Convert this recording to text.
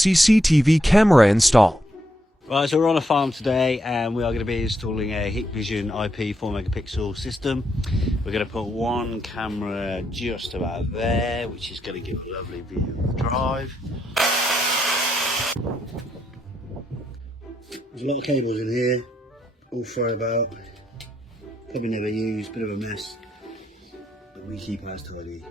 CCTV camera install. Right, so we're on a farm today and we are going to be installing a Hikvision IP 4 megapixel system. We're going to put one camera just about there, which is going to give a lovely view of the drive. There's a lot of cables in here, all thrown about, probably never used, bit of a mess, but we keep ours tidy.